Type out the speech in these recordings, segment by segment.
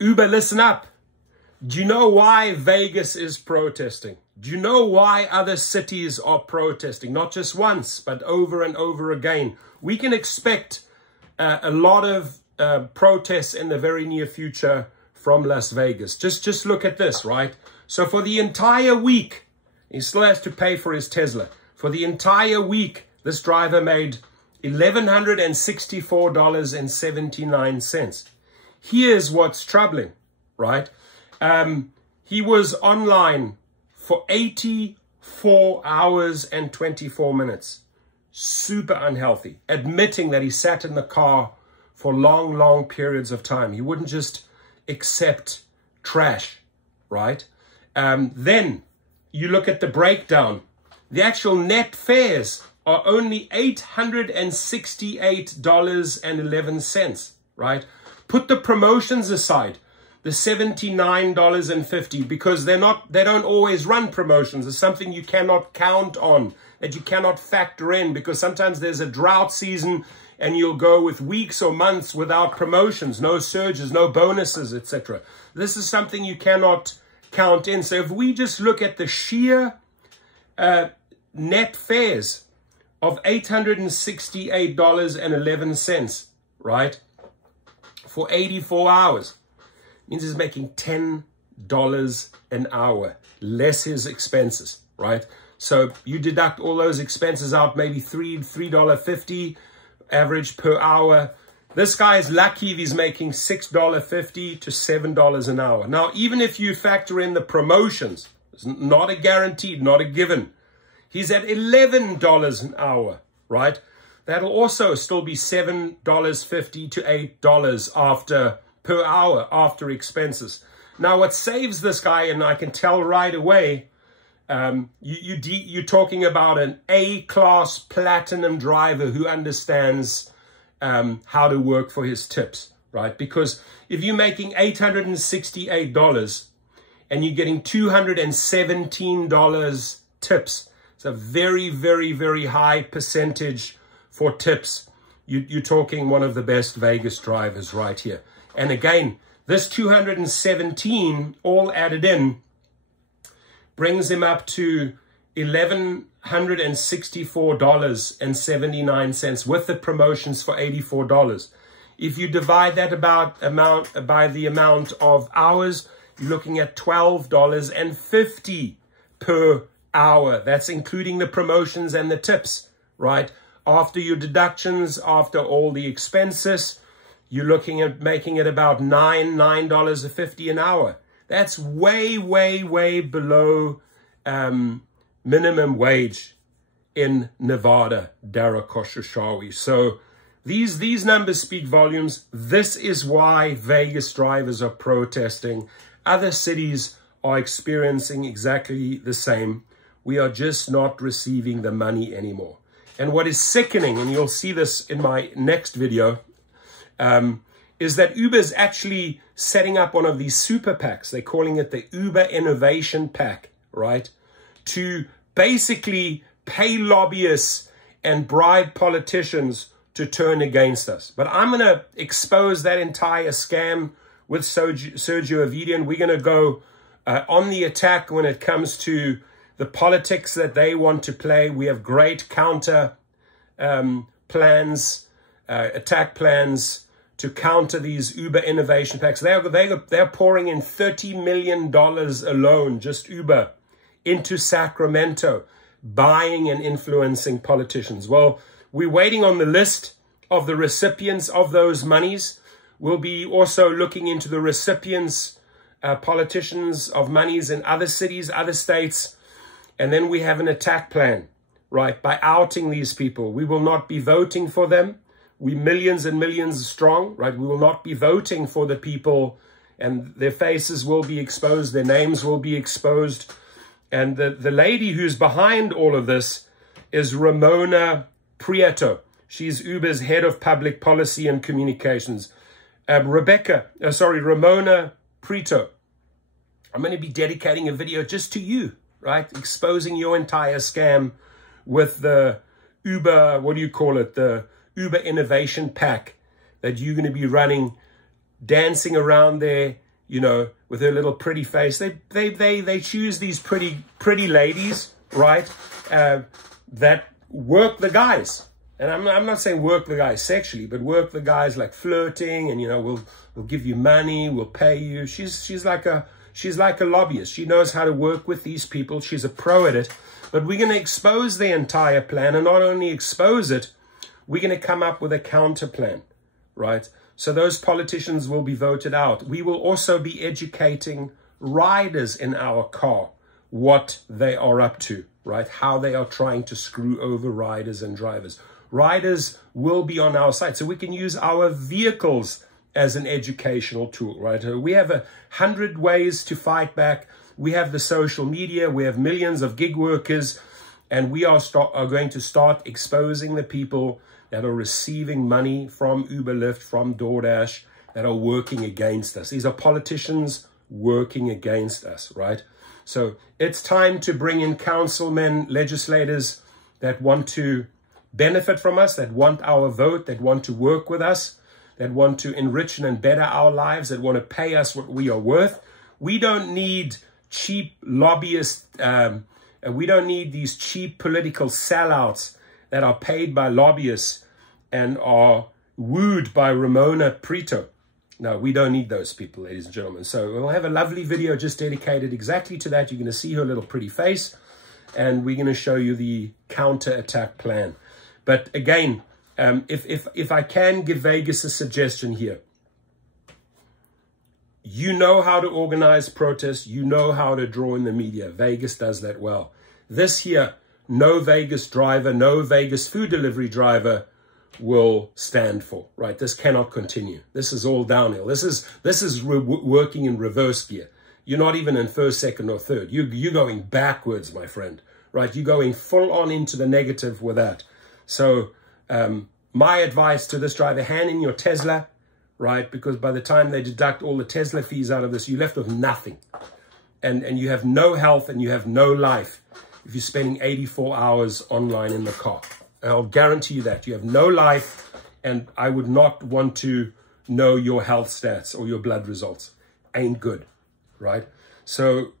Uber, listen up. Do you know why Vegas is protesting? Do you know why other cities are protesting? Not just once, but over and over again. We can expect a lot of protests in the very near future from Las Vegas. Just look at this, right? So for the entire week, he still has to pay for his Tesla. For the entire week, this driver made $1,164.79. Here's what's troubling, right? He was online for 84 hours and 24 minutes. Super unhealthy. Admitting that he sat in the car for long, long periods of time. He wouldn't just accept trash, right? Then you look at the breakdown. The actual net fares are only $868.11, right? Put the promotions aside, the $79.50, because they don't always run promotions. It's something you cannot count on, that you cannot factor in, because sometimes there's a drought season and you'll go with weeks or months without promotions, no surges, no bonuses, etc. This is something you cannot count in. So if we just look at the sheer net fares of $868.11, right, for 84 hours, means he's making $10 an hour, less his expenses, right? So you deduct all those expenses out, maybe $3.50 average per hour. This guy is lucky if he's making $6.50 to $7 an hour. Now, even if you factor in the promotions, it's not a guaranteed, not a given. He's at $11 an hour, right? That'll also still be $7.50 to $8 per hour after expenses. Now, what saves this guy, and I can tell right away, you're talking about an A-class platinum driver who understands how to work for his tips, right? Because if you're making $868 and you're getting $217 tips, it's a very, very, very high percentage for tips. You're talking one of the best Vegas drivers right here. And again, this 217 all added in brings him up to $1,164.79 with the promotions for $84. If you divide that by the amount of hours, you're looking at $12.50 per hour. That's including the promotions and the tips, right? After your deductions, after all the expenses, you're looking at making it about $9.50 an hour. That's way, way, way below minimum wage in Nevada, Darakoshishawi. So these numbers speak volumes. This is why Vegas drivers are protesting. Other cities are experiencing exactly the same. We are just not receiving the money anymore. And what is sickening, and you'll see this in my next video, is that Uber is actually setting up one of these super PACs. They're calling it the Uber Innovation PAC, right? To basically pay lobbyists and bribe politicians to turn against us. But I'm going to expose that entire scam with Sergio Avidian. We're going to go on the attack when it comes to the politics that they want to play. We have great counter plans, attack plans to counter these Uber innovation packs. They're pouring in $30 million alone, just Uber, into Sacramento, buying and influencing politicians. Well, we're waiting on the list of the recipients of those monies. We'll be also looking into the recipients, politicians of monies in other cities, other states. And then we have an attack plan, right? By outing these people. We will not be voting for them. We're millions and millions strong, right? We will not be voting for the people, and their faces will be exposed. Their names will be exposed. And the lady who's behind all of this is Ramona Prieto. She's Uber's head of public policy and communications. Ramona Prieto. I'm going to be dedicating a video just to you, right? Exposing your entire scam with the Uber, what do you call it? The Uber Innovation PAC that you're going to be running, dancing around there, you know, with her little pretty face. They choose these pretty ladies, right, that work the guys. And I'm not saying work the guys sexually, but work the guys like flirting, and, you know, we'll give you money, we'll pay you. She's like a lobbyist. She knows how to work with these people. She's a pro at it. But we're going to expose the entire plan, and not only expose it, we're going to come up with a counter plan, right? So those politicians will be voted out. We will also be educating riders in our car what they are up to, right? How they are trying to screw over riders and drivers. Riders will be on our side, so we can use our vehicles as an educational tool, right? We have 100 ways to fight back. We have the social media. We have millions of gig workers, and we are going to start exposing the people that are receiving money from Uber, Lyft, from DoorDash, that are working against us. These are politicians working against us, right? So it's time to bring in councilmen, legislators that want to benefit from us, that want our vote, that want to work with us, that want to enrich and better our lives, that want to pay us what we are worth. We don't need cheap lobbyists. We don't need these cheap political sellouts that are paid by lobbyists and are wooed by Ramona Prieto. No, we don't need those people, ladies and gentlemen. So we'll have a lovely video just dedicated exactly to that. You're going to see her little pretty face, and we're going to show you the counter-attack plan. But again, if I can give Vegas a suggestion here, you know how to organize protests. You know how to draw in the media. Vegas does that well. This year, no Vegas driver, no Vegas food delivery driver will stand for, right? This cannot continue. This is all downhill. This is working in reverse gear. You're not even in first, second, or third. You're going backwards, my friend, right? You're going full on into the negative with that. So my advice to this driver, hand in your Tesla, right? Because by the time they deduct all the Tesla fees out of this, you're left with nothing. And you have no health and you have no life if you're spending 84 hours online in the car. I'll guarantee you that. You have no life, and I would not want to know your health stats or your blood results. Ain't good, right? So,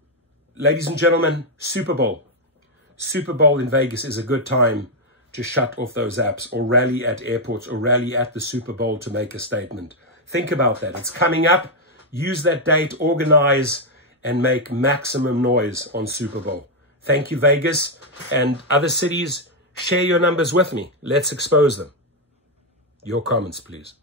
ladies and gentlemen, Super Bowl. Super Bowl in Vegas is a good time to shut off those apps, or rally at airports, or rally at the Super Bowl to make a statement. Think about that. It's coming up. Use that date, organize, and make maximum noise on Super Bowl. Thank you, Vegas, and other cities. Share your numbers with me. Let's expose them. Your comments, please.